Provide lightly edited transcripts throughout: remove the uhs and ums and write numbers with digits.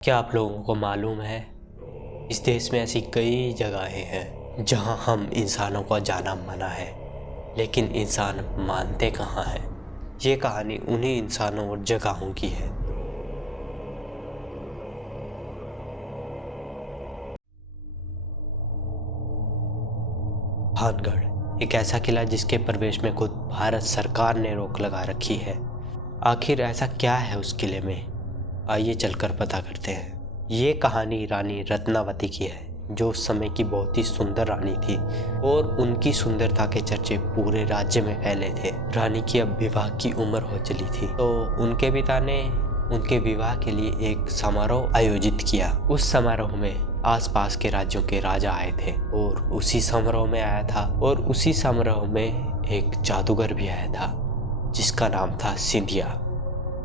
क्या आप लोगों को मालूम है, इस देश में ऐसी कई जगहें हैं जहां हम इंसानों को जाना मना है, लेकिन इंसान मानते कहाँ हैं। ये कहानी उन्हीं इंसानों और जगहों की है। भानगढ़ एक ऐसा किला जिसके प्रवेश में खुद भारत सरकार ने रोक लगा रखी है। आखिर ऐसा क्या है उस किले में, आइए चलकर पता करते हैं। ये कहानी रानी रत्नावती की है, जो उस समय की बहुत ही सुंदर रानी थी और उनकी सुंदरता के चर्चे पूरे राज्य में फैले थे। रानी की अब विवाह की उम्र हो चली थी, तो उनके पिता ने उनके विवाह के लिए एक समारोह आयोजित किया। उस समारोह में आसपास के राज्यों के राजा आए थे और उसी समारोह में आया था और उसी समारोह में एक जादूगर भी आया था जिसका नाम था सिंधिया।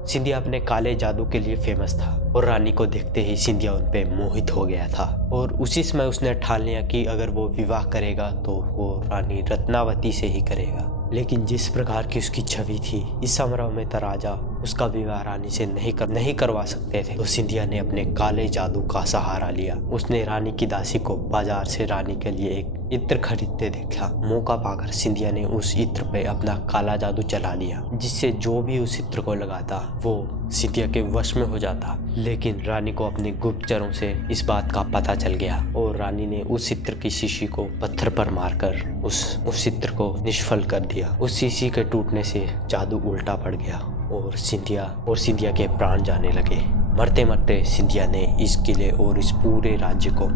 सिंधिया अपने काले जादू के लिए फेमस था और रानी को देखते ही सिंधिया उन पे मोहित हो गया था और उसी समय उसने ठान लिया कि अगर वो विवाह करेगा तो वो रानी रत्नावती से ही करेगा। लेकिन जिस प्रकार की उसकी छवि थी, इस समारोह में तो राजा उसका विवाह रानी से नहीं करवा सकते थे। तो सिंधिया ने अपने काले जादू का सहारा लिया। उसने रानी की दासी को बाजार से रानी के लिए एक इत्र खरीदते देखा। मौका पाकर सिंधिया ने उस इत्र पे अपना काला जादू चला लिया, जिससे जो भी उस इत्र को लगाता वो सिंधिया के वश में हो जाता। लेकिन रानी को अपने गुप्तचरों से इस बात का पता चल गया और रानी ने उस इत्र की शीशी को पत्थर पर मारकर उस इत्र को निष्फल कर दिया। उस शीशी के टूटने से जादू उल्टा पड़ गया और सिंधिया के प्राण जाने लगे। मरते मरते सिंधिया ने इस किले और इस पूरे राज्य को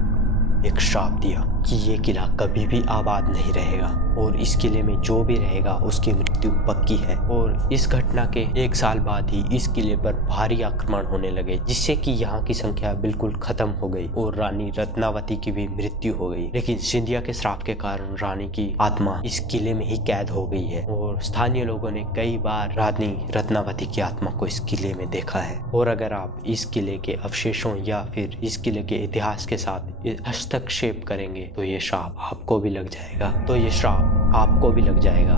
एक श्राप दिया कि ये किला कभी भी आबाद नहीं रहेगा और इस किले में जो भी रहेगा उसकी मृत्यु पक्की है। और इस घटना के एक साल बाद ही इस किले पर भारी आक्रमण होने लगे, जिससे कि यहाँ की संख्या बिल्कुल खत्म हो गई और रानी रत्नावती की भी मृत्यु हो गई। लेकिन सिंधिया के श्राप के कारण रानी की आत्मा इस किले में ही कैद हो गई है और स्थानीय लोगों ने कई बार रानी रत्नावती की आत्मा को इस किले में देखा है। और अगर आप इस किले के अवशेषों या फिर इस किले के इतिहास के साथ हस्तक्षेप करेंगे तो ये श्राप आपको भी लग जाएगा।